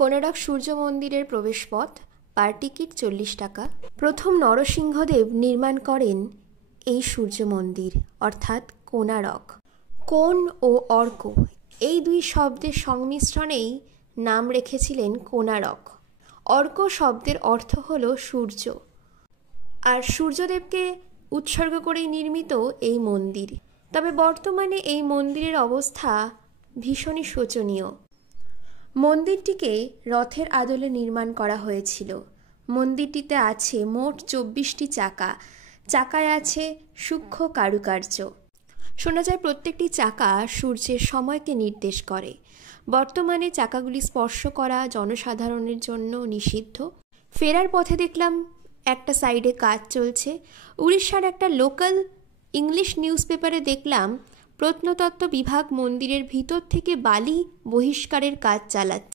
কোনারক সূর্য মন্দিরের প্রবেশপথ, পার টিকিট 40 টাকা। প্রথম নরসিংহদেব নির্মাণ করেন এই সূর্য মন্দির, অর্থাৎ কোনারক। কোন ও অর্ক এই দুই শব্দের সংমিশ্রণেই নাম রেখেছিলেন কোনারক। অর্ক শব্দের অর্থ হল সূর্য, আর সূর্যদেবকে উৎসর্গ করেই নির্মিত এই মন্দির। তবে বর্তমানে এই মন্দিরের অবস্থা ভীষণই শোচনীয়। মন্দিরটিকে রথের আদলে নির্মাণ করা হয়েছিল। মন্দিরটিতে আছে মোট 24টি চাকা। চাকায় আছে সূক্ষ্ম কারুকার্য। শোনা যায় প্রত্যেকটি চাকা সূর্যের সময়কে নির্দেশ করে। বর্তমানে চাকাগুলি স্পর্শ করা জনসাধারণের জন্য নিষিদ্ধ। ফেরার পথে দেখলাম একটা সাইডে কাজ চলছে। উড়িষ্যার একটা লোকাল ইংলিশ নিউজ পেপারে দেখলাম প্রত্নতত্ত্ব বিভাগ মন্দিরের ভিতর থেকে বালি বহিষ্কারের কাজ চালাচ্ছে।